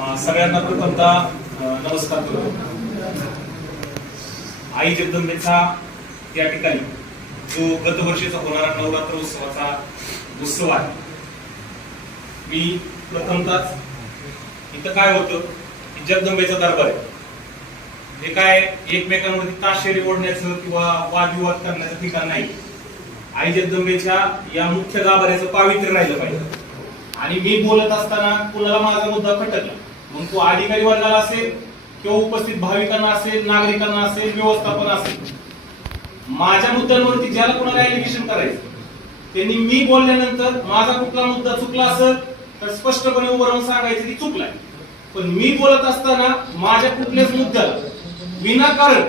सगळ्यांना प्रथमता नमस्कार करतो आई जगदंबेचा या ठिकाणी जो गतवर्षीचा होणारा नवरात्र उत्सवाचा उत्सव आहे. मी प्रथमतः इथं काय होतं की जगदंबेचा दरबार आहे. हे काय एकमेकांमध्ये ताशेरी ओढण्याचं किंवा वादविवाद करण्याचं ठिकाण नाही. आई जगदंबेच्या या मुख्य गाभाऱ्याचं पावित्र्य राहिलं पाहिजे. आणि मी बोलत असताना कुणाला माझा मुद्दा खटकला? मग तो अधिकारी वर्गाला असेल किंवा उपस्थित भाविकांना असेल नागरिकांना असेल व्यवस्थापन असेल. माझ्या मुद्द्यांवरती ज्याला कोणाला एलिगेशन करायचं त्यांनी मी बोलल्यानंतर माझा कुठला मुद्दा चुकला असेल तर स्पष्टपणे उभं राहून सांगायचं की चुकलाय. पण मी बोलत असताना माझ्या कुठल्याच मुद्द्याला विनाकारण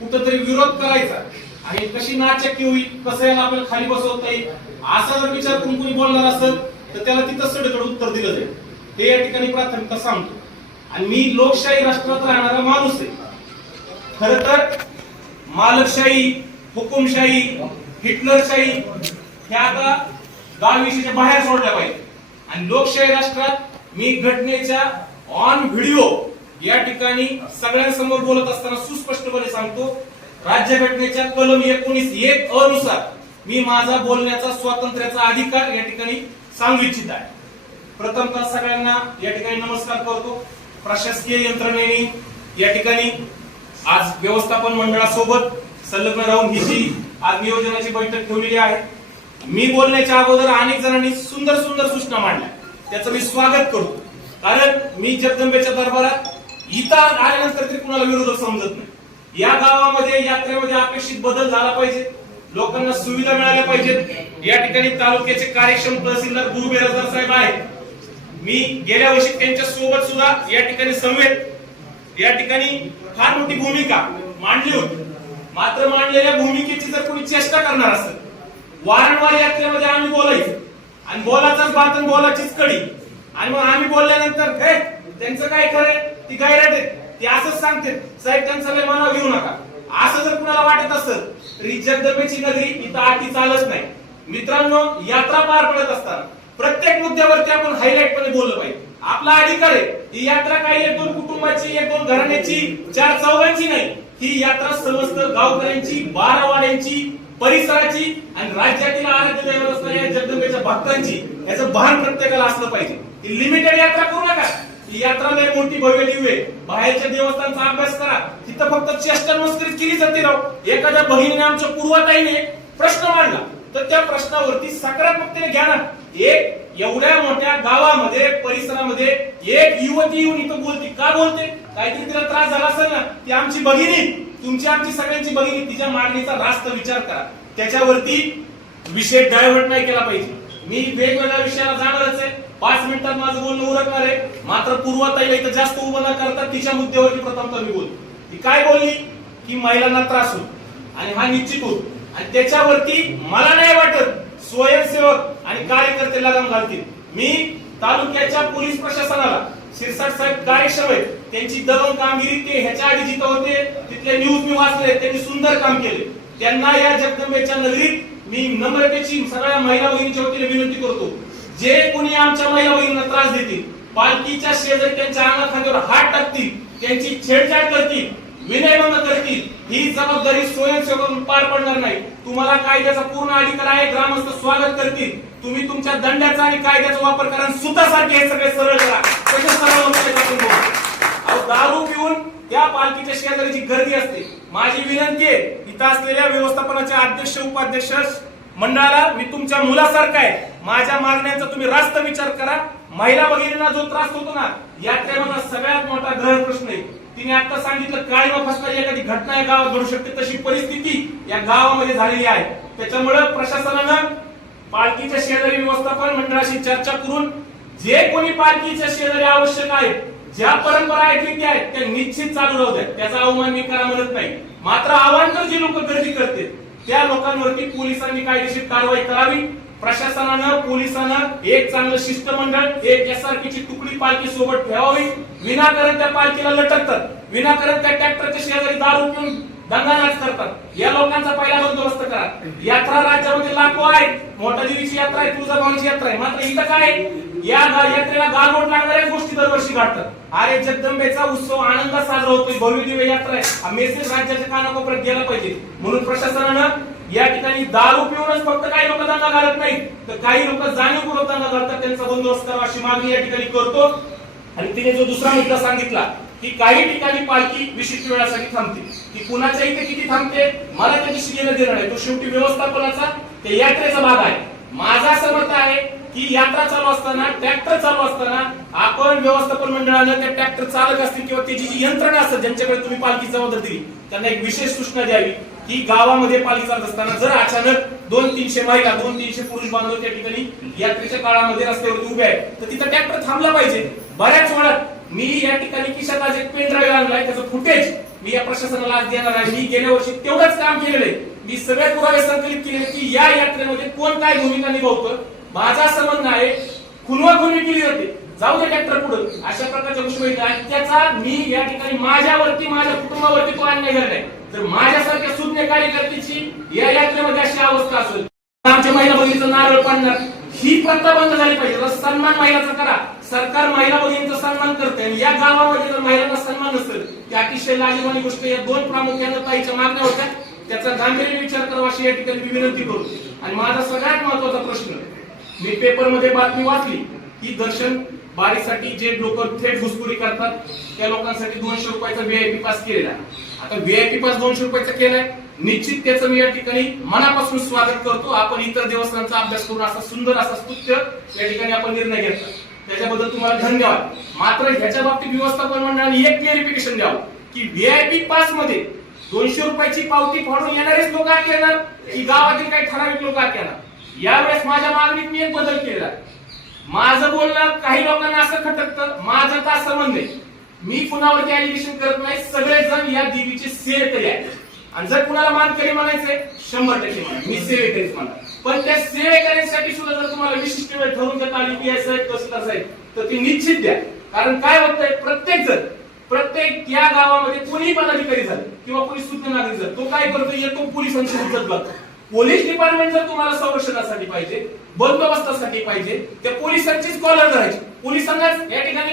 कुठंतरी विरोध करायचा आणि कशी नाचक्की होईल कसं याला आपल्याला खाली बसवता येईल असा जर विचार कोण कोणी बोलणार असेल तर त्याला तिथं सडेतोड उत्तर दिलं जाईल. हे या ठिकाणी प्राथमिकता सांगतो. आणि मी लोकशाही राष्ट्रात राहणारा माणूस आहे. खर तर मालकशाही हुकुमशाही हिटलरशाही ह्या आता गावविषयीच्या बाहेर सोडल्या पाहिजे. आणि लोकशाही राष्ट्रात मी घटनेच्या ऑन व्हिडिओ या ठिकाणी सगळ्यांसमोर बोलत असताना सुस्पष्टपणे सांगतो राज्यघटनेच्या कलम एकोणीस एक अनुसार मी माझा बोलण्याचा स्वातंत्र्याचा अधिकार या ठिकाणी सांगू इच्छित आहे. प्रथमतः सगळ्यांना या ठिकाणी नमस्कार करतो. प्रशासकीय यंत्रणेने या ठिकाणी आज व्यवस्थापन मंडळासोबत संलग्न राहून ही जी आज नियोजनाची बैठक ठेवलेली आहे मी बोलण्याच्या अगोदर अनेक जणांनी सुंदर सुंदर सूचना मांडल्या. त्याचं मी स्वागत करतो. कारण मी जगदंबेच्या दरबारात इथं आल्यानंतर तरी कुणाला विरोधक समजत नाही. या गावामध्ये यात्रेमध्ये अपेक्षित बदल झाला पाहिजे. लोकांना सुविधा मिळाल्या पाहिजेत. या ठिकाणी तालुक्याचे कार्यक्षम तहसीलदार गुरु बेराजदार साहेब आहेत. मी गेल्या वर्षी त्यांच्यासोबत सुद्धा या ठिकाणी संवेद या ठिकाणी फार मोठी भूमिका मांडली होती. मात्र मांडलेल्या भूमिकेची जर कोणी चेष्टा करणार असेल वारंवार यात्रेमध्ये आम्ही बोलायचं. आणि बोलाचाच बात आणि बोलाचीच कडी. आणि मग आम्ही बोलल्यानंतर हे त्यांचं काय खरंय ती गैरट आहे. ते असंच सांगते. साहेब त्यांचं लय मनावर घेऊ नका. असं जर कुणाला वाटत असेल तर ही जगदंबेची नगरी इथं आठी चालत नाही. मित्रांनो यात्रा पार पडत असताना प्रत्येक मुद्द्यावरती आपण हायलाइटपणे मध्ये बोललं पाहिजे. आपला अधिकार आहे ही यात्रा काही एक दोन कुटुंबाची एक दोन घराण्याची चार चौघांची नाही. ही यात्रा समस्त गावकऱ्यांची बारावाड्यांची परिसराची आणि राज्यातील आराध्य दैवत असणाऱ्या जगदंबेच्या भक्तांची याचं भान प्रत्येकाला असलं पाहिजे. ही लिमिटेड यात्रा करू नका. ही यात्रा लय मोठी भव्य दिव्य आहे. बाहेरच्या देवस्थानचा अभ्यास करा. तिथं फक्त चेष्टा मस्करी केली जाते राव. एखाद्या बहिणीने आमच्या पूर्वताईने प्रश्न मांडला. तर त्या प्रश्नावरती सकारात्मकतेने घ्या ना. एक एवढ्या मोठ्या गावामध्ये परिसरामध्ये एक युवती येऊन इथं बोलते. का बोलते? काहीतरी तिला त्रास झाला असेल ना ती आमची भगिनी. तुमची आमची सगळ्यांची भगिनी तिच्या मागणीचा रास्त विचार करा. त्याच्यावरती विषय डायव्हर्ट नाही केला पाहिजे. मी वेगवेगळ्या विषयाला जाणारच आहे. पाच मिनिटात माझं बोलणं उरकणार आहे. मात्र पूर्वताईला इथं जास्त उभं न करता तिच्या मुद्द्यावरती प्रथमतः मी बोल. ती काय बोलली? की महिलांना त्रास होतो. आणि हा निश्चित होतो. आणि त्याच्यावरती मला नाही वाटत स्वयंसेवक आणि कार्यकर्ते लगाम घालतील. मी तालुक्याच्या पोलीस प्रशासनाला शिरसाट साहेब कार्यक्षम आहेत. त्यांची दगम कामगिरी ते ह्याच्या आधी जिथं होते तिथले न्यूज मी वाचले त्यांनी सुंदर काम केले. त्यांना या जगदंबेच्या नगरीत मी नम्रतेची सगळ्या महिला भगिनीच्या वतीने विनंती करतो. जे कोणी आमच्या महिला भगिनींना त्रास देतील पालखीच्या शेजारी त्यांच्या अंगाखांद्यावर हात टाकतील त्यांची छेडछाड करतील विनयभंग करतील ही जबाबदारी स्वयंसेवक पार पडणार नाही. तुम्हाला कायद्याचा पूर्ण अधिकार आहे ग्रामस्थ स्वागत करतील. तुम्ही तुमच्या दंडाचा आणि कायद्याचा वापर करा आणि सुतासाठी हे सगळे सरळ करा. कसे सरळ दारू पिऊन त्या पालखीच्या शेजारीची गर्दी असते माझी विनंती आहे इथं असलेल्या व्यवस्थापनाचे अध्यक्ष उपाध्यक्ष मंडळाला मी तुमच्या मुलासारखा आहे. माझ्या मागण्यांचा तुम्ही रास्त विचार करा. महिला भगिनींना जो त्रास होतो ना यात्रेमधला सगळ्यात मोठा ग्रह प्रश्न आहे. तिने आता सांगितलं काळी व फसणारी एखादी घटना या गावात घडू शकते तशी परिस्थिती या गावामध्ये झालेली आहे. त्याच्यामुळे प्रशासनानं पालखीच्या शेजारी व्यवस्थापन मंडळाशी चर्चा करून जे कोणी पालखीच्या शेजारी आवश्यक आहे ज्या परंपरा आहेत रीती आहेत त्या निश्चित चालू राहू द्या त्याचा अवमान मी करा म्हणत नाही. मात्र आव्हान जी लोक गर्दी करते त्या लोकांवरती पोलिसांनी कायदेशीर कारवाई करावी. प्रशासनानं पोलिसांना एक चांगलं शिष्टमंडळ एक एसआरपीची तुकडी पालखी सोबत ठेवावी. विनाकारण त्या पालखीला लटकतात. विनाकारण त्या ट्रॅक्टरच्या शेजारी दारू पिऊन दंगानाच करतात. या लोकांचा पहिला बंदोबस्त करा. यात्रा राज्यामध्ये लाखो आहेत. मोठा देवीची यात्रा आहे तुळजाभवानीची यात्रा आहे. मात्र इथं काय या यात्रेला गारवट लागणाऱ्या गोष्टी दरवर्षी घडतात अरे जगदंबेचा उत्सव आनंदात साजरा होतोय. भव्य दिव्य यात्रा आहे. हा मेसेज राज्याच्या कानाकोपऱ्यात गेला पाहिजे. म्हणून प्रशासनानं या ठिकाणी दारू पिऊनच फक्त काही लोक दंगा घालत नाही तर काही लोक जाणीवपूर्वक दंगा घालतात त्यांचा बंदोबस्त करावा अशी मागणी या ठिकाणी करतो. आणि तिने जो दुसरा मुद्दा सांगितला की काही ठिकाणी पालखी विशिष्ट वेळासाठी थांबते. ती कुणाच्या इथे किती थांबते मला त्याची घेणं देणं नाही. तो शेवटी व्यवस्थापनाचा ते यात्रेचा भाग आहे. माझा समर्थ आहे की यात्रा चालू असताना ट्रॅक्टर चालू असताना आपण व्यवस्थापन मंडळानं त्या ट्रॅक्टर चालक असतील किंवा त्याची जी यंत्रणा असतात ज्यांच्याकडे तुम्ही पालखी जबाबदारी दिली त्यांना एक विशेष सूचना द्यावी. की गावामध्ये पालखी चालत असताना जर अचानक दोन तीनशे महिला दोन तीनशे पुरुष बांधव त्या ठिकाणी यात्रेच्या काळामध्ये रस्त्यावरती उभे आहेत तर तिथं ट्रॅक्टर थांबला पाहिजे. बऱ्याच वेळा मी या ठिकाणी किशाला आज एक पेन ड्राईव्ह आणलाय त्याचं फुटेज मी या प्रशासनाला आज देणार आहे. मी गेल्या वर्षी तेवढंच काम केलेलं आहे. मी सगळे पुरावे संकलित केले की या यात्रेमध्ये कोण काय भूमिका निभावतं माझा संबंध आहे खुनवाखुनी केली जाते. जाऊ दे ट्रॅक्टर पुढे. अशा प्रकारच्या गोष्टी त्याचा मी या ठिकाणी माझ्यावरती माझ्या कुटुंबावरती तो अन्याय नाही. तर माझ्यासारख्या सुज्ञ कार्यकर्त्याची या यात्रेमध्ये अशी अवस्था असेल. आमच्या महिला बहिणीचं नारळ पाडणार. ही प्रथा बंद झाली पाहिजे. सन्मान महिलाचा करा. सरकार महिला बहिणींचा सन्मान करते आणि या गावामध्ये जर महिलांना सन्मान नसेल ती अतिशय लाजीवानी गोष्ट या दोन प्रामुख्यानं ताईच्या मागण्या होत्या. त्याचा गांभीर्य विचार करावा अशी या ठिकाणी मी विनंती करू. आणि माझा सगळ्यात महत्त्वाचा प्रश्न मी पेपरमध्ये बातमी वाचली. की दर्शन बारीसाठी जे लोक थेट घुसखोरी करतात त्या लोकांसाठी दोनशे रुपयाचा व्हीआयपी पास केलेला आता व्हीआयपी पास दोनशे रुपयाचा केलाय. निश्चित त्याचं मी या ठिकाणी मनापासून स्वागत करतो. आपण इतर देवस्थानचा अभ्यास करून असा सुंदर असा स्तुत्य या ठिकाणी आपण निर्णय घेतला. त्याच्याबद्दल तुम्हाला धन्यवाद. मात्र ह्याच्या बाबतीत व्यवस्थापन मंडळाने एक क्लिअरिफिकेशन द्यावं की व्हीआयपी पासमध्ये दोनशे रुपयाची पावती फाडून येणारेच लोक आत येणार? की गावातील काही ठराविक लोक आत येणार? यावेळेस माझ्या मागणीत मी एक बदल केला माझं बोलणं काही लोकांना असं खटकतं माझं तर असं आहे. मी कुणावरती ऍलिगेशन करत नाही सगळेजण या देवीचे सेवेकरी आहेत. आणि जर कुणाला मानकरी म्हणायचंय शंभर टक्के म्हणा. मी सेवेकरीच म्हणा. पण त्या सेवेकऱ्यांसाठी सुद्धा जर तुम्हाला विशिष्ट वेळ ठरवून देता आली की असं कसं असेल तर ती निश्चित द्या. कारण काय होतंय प्रत्येक जण प्रत्येक या गावामध्ये कोणी पदाधिकारी झालं किंवा कोणी सुद्धा नागरिक झालं तो काय करतो येतो पोलिसांची इज्जत बघतो पोलीस डिपार्टमेंट जर तुम्हाला संरक्षणासाठी पाहिजे बंदोबस्तासाठी पाहिजे त्या पोलिसांचीच कॉलर करायची पोलिसांनाच या ठिकाणी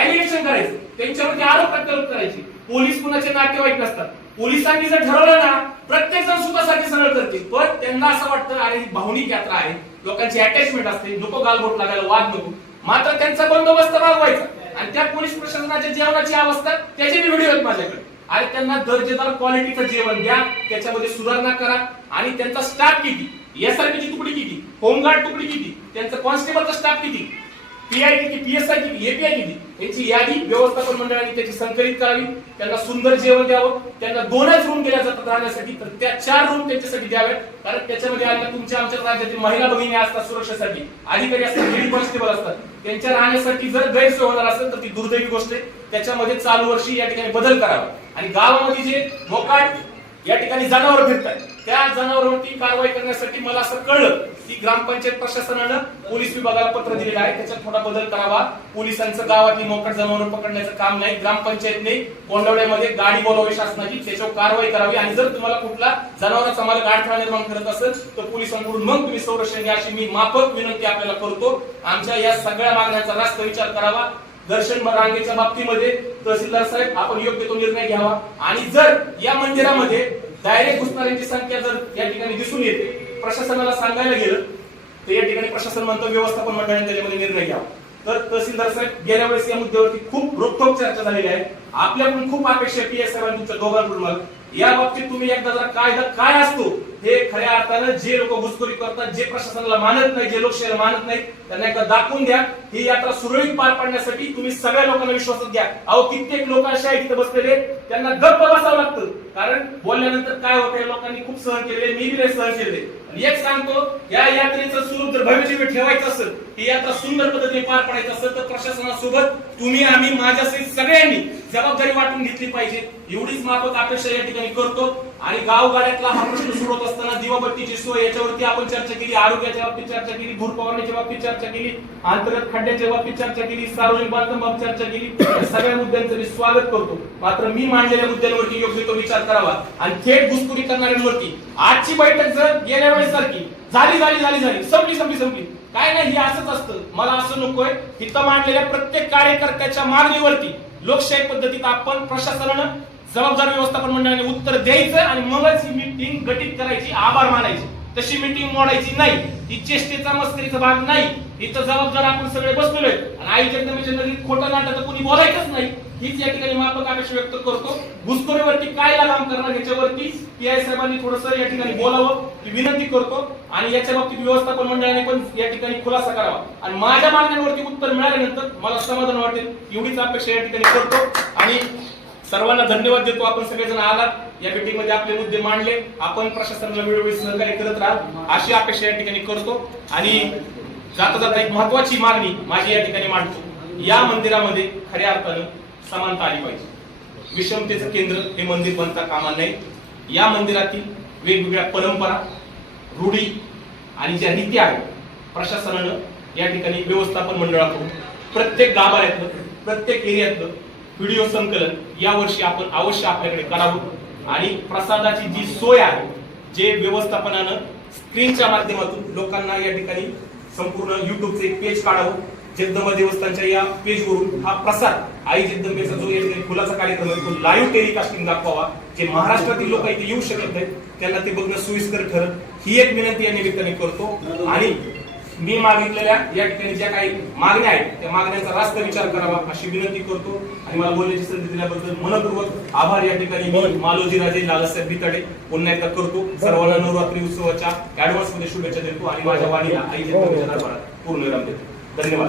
ऍलिगेशन करायचं. त्यांच्यावरती आरोप प्रत्यारोप करायचे. पोलीस कुणाचे नातेवाईक नसतात. पोलिसांनी जर ठरवलं ना प्रत्येक जण सुखासाठी सरळ करते पण त्यांना असं वाटतं अरे ही भावनिक यात्रा आहे. लोकांची अटॅचमेंट असते. नको गालबोट लागायला वाद नको. मात्र त्यांचा बंदोबस्त वागवायचा आणि त्या पोलीस प्रशासनाच्या जेवणाची अवस्था त्याचे व्हिडिओ आहेत माझ्याकडे. आणि त्यांना दर्जेदार क्वालिटीचं जेवण द्या त्याच्यामध्ये सुधारणा करा आणि त्यांचा स्टाफ किती? एसआरपीची तुकडी किती? होमगार्ड तुकडी किती? त्यांचा कॉन्स्टेबलचा स्टाफ किती? पीआय किती? पीएसआय किती? एपीआय किती? याची यादी व्यवस्थापन मंडळाने त्याची संकलित करावी. त्यांना सुंदर जेवण द्यावं. त्यांना दोनच रूम दिल्या जातात राहण्यासाठी तर त्या चार रूम त्यांच्यासाठी द्याव्यात. कारण त्याच्यामध्ये आल्या तुमच्या आमच्या राज्यातील महिला भगिनी असतात सुरक्षेसाठी. अधिकारी असतात लेडी कॉन्स्टेबल असतात. त्यांच्या राहण्यासाठी जर गैरसोय होणार असेल तर ती दुर्दैवी गोष्ट आहे. त्याच्यामध्ये चालू वर्षी या ठिकाणी बदल करावा. आणि गावामध्ये जे मोकाट या ठिकाणी जनावर फिरतात त्या जनावरांवरती कारवाई करण्यासाठी मला असं कळलं की ग्रामपंचायत प्रशासनानं पोलीस विभागाला पत्र दिलेलं आहे. त्याच्यात थोडा बदल करावा. पोलिसांचं गावातली मोकट जनावर पकडण्याचं काम नाही. ग्रामपंचायतने कोंडवड्यामध्ये गाडी बोलावी शासनाची. त्याच्यावर कारवाई करावी. आणि जर तुम्हाला कुठला जनावरांचा मला गाडथळा निर्माण करत असेल तर पोलिसांकडून मग तुम्ही संरक्षण घ्या. अशी मी माफक विनंती आपल्याला करतो. आमच्या या सगळ्या मागण्यांचा रास्त विचार करावा. दर्शन रांगेच्या बाबतीमध्ये तहसीलदार साहेब आपण योग्य तो निर्णय घ्यावा. आणि जर या मंदिरामध्ये डायरेक्ट घुसणाऱ्यांची संख्या जर या ठिकाणी दिसून येते प्रशासनाला सांगायला गेलं तर या ठिकाणी प्रशासन म्हणतं व्यवस्थापन मंडळाने त्याच्यामध्ये निर्णय घ्यावा. तर तहसीलदार साहेब गेल्या वेळेस या मुद्द्यावरती खूप रोखोक चर्चा झालेली आहे. आपल्याकडून खूप अपेक्षा पी एस साहेबांनी तुमच्या दोघांकडून मग या बाबतीत तुम्ही एकदा जरा कायदा काय असतो हे खऱ्या अर्थानं जे लोक घुसखोरी करतात जे प्रशासनाला मानत नाही जे लोकशाहीला मानत नाही त्यांना एकदा दाखवून द्या. ही यात्रा सुरळीत पार पाडण्यासाठी तुम्ही सगळ्या लोकांना विश्वासात घ्या. अहो कित्येक लोक असे आहेत तिथे बसलेले त्यांना गप्प बसावं लागतं. कारण बोलल्यानंतर काय होतं लोकांनी खूप सहन केले मी बी सहन केले आणि एक सांगतो या यात्रेचं स्वरूप जर भविष्य ठेवायचं असेल ही यात्रा सुंदर पद्धतीने पार पाडायचं असेल तर प्रशासनासोबत तुम्ही आम्ही माझ्यासहित सगळ्यांनी जबाबदारी वाटून घेतली पाहिजे. एवढीच माफक अपेक्षा या ठिकाणी करतो. आणि गावगाड्यातला हा प्रश्न सोडवत असताना दिवाबत्तीची सोय याच्यावरती आपण चर्चा केली आरोग्याच्या बाबतीत चर्चा केली धूर बाबतीत चर्चा केली अंतर्गत खड्ड्याच्या बाबतीत चर्चा केली सार्वजनिक बांधकाम बाबत चर्चा केली. सगळ्या मुद्द्यांचं मी स्वागत करतो. मात्र मी मांडलेल्या मुद्द्यांवरती योग्य तो विचार करावा. आणि थेट घुसखोरी करणाऱ्यांवरती. आजची बैठक जर गेल्या वेळेस सारखी झाली झाली झाली झाली संपली संपली संपली. काय नाही हे असंच असतं. मला असं नकोय तिथं मांडलेल्या प्रत्येक कार्यकर्त्याच्या मागणीवरती लोकशाही पद्धतीत आपण प्रशासनानं जबाबदार व्यवस्थापन मंडळाने उत्तर द्यायचं आणि मगच ही मीटिंग गठीत करायची आभार मानायचे. तशी मीटिंग मोडायची नाही. ही चेष्टेचा मस्करीचा भाग नाही. इथं जबाबदार आपण सगळे बसलेलो आणि आई जगदंबेच्या खोटं नाटक तर कोणी बोलायचंच नाही. हीच या ठिकाणी माफक अपेक्षा व्यक्त करतो. घुसखोरीवरती काय काम करणार याच्यावरती पी आय साहेबांनी थोडस या ठिकाणी बोलावं. ही विनंती करतो. आणि याच्या बाबतीत व्यवस्थापन मंडळाने पण या ठिकाणी खुलासा करावा. आणि माझ्या मागण्यांवरती उत्तर मिळाल्यानंतर मला समाधान वाटेल. एवढीच अपेक्षा या ठिकाणी करतो. आणि सर्वांना धन्यवाद देतो. आपण सगळेजण आलात. या मीटिंगमध्ये आपले मुद्दे मांडले. आपण प्रशासनाला वेळोवेळी सहकार्य करत राहा अशी अपेक्षा या ठिकाणी करतो. आणि जाता जाता एक महत्वाची मागणी माझी या ठिकाणी मांडतो. या मंदिरामध्ये खऱ्या अर्थानं समानता आली पाहिजे. विषमतेचं केंद्र हे मंदिर बनता कामा नये. या मंदिरातील वेगवेगळ्या परंपरा रूढी आणि ज्या रीती आहेत प्रशासनानं या ठिकाणी व्यवस्थापन मंडळाकडून प्रत्येक गाभाऱ्यातलं प्रत्येक एरियातलं व्हिडिओ संकलन यावर्षी आपण अवश्य आपल्याकडे करावं. आणि प्रसादाची जी सोय आहे जे व्यवस्थापनानं स्क्रीनच्या माध्यमातून लोकांना या ठिकाणी संपूर्ण युट्यूबचं एक पेज काढावं. जगदंबा देवस्थानच्या या पेजवरून हा प्रसाद आई जगदंबेचा जो या ठिकाणी फुलाचा कार्यक्रम आहे तो लाईव्ह टेलिकास्टिंग दाखवावा. जे महाराष्ट्रातील लोक इथे येऊ शकत नाहीत त्यांना ते बघणं सोयीस्कर ठरत ही एक विनंती या निमित्ताने करतो. आणि मी मागितलेल्या या ठिकाणी ज्या काही मागण्या आहेत त्या मागण्यांचा रास्त विचार करावा अशी विनंती करतो. आणि मला बोलण्याची संधी दिल्याबद्दल मनपूर्वक आभार. या ठिकाणी मी मालोजी राजे लालसाहेब बिताडे पुन्हा एकदा करतो. सर्वांना नवरात्री उत्सवाच्या ऍडव्हान्समध्ये शुभेच्छा देतो. आणि माझ्या वाणीला आई जगदंबेच्या पूर्ण विराम देतो. धन्यवाद.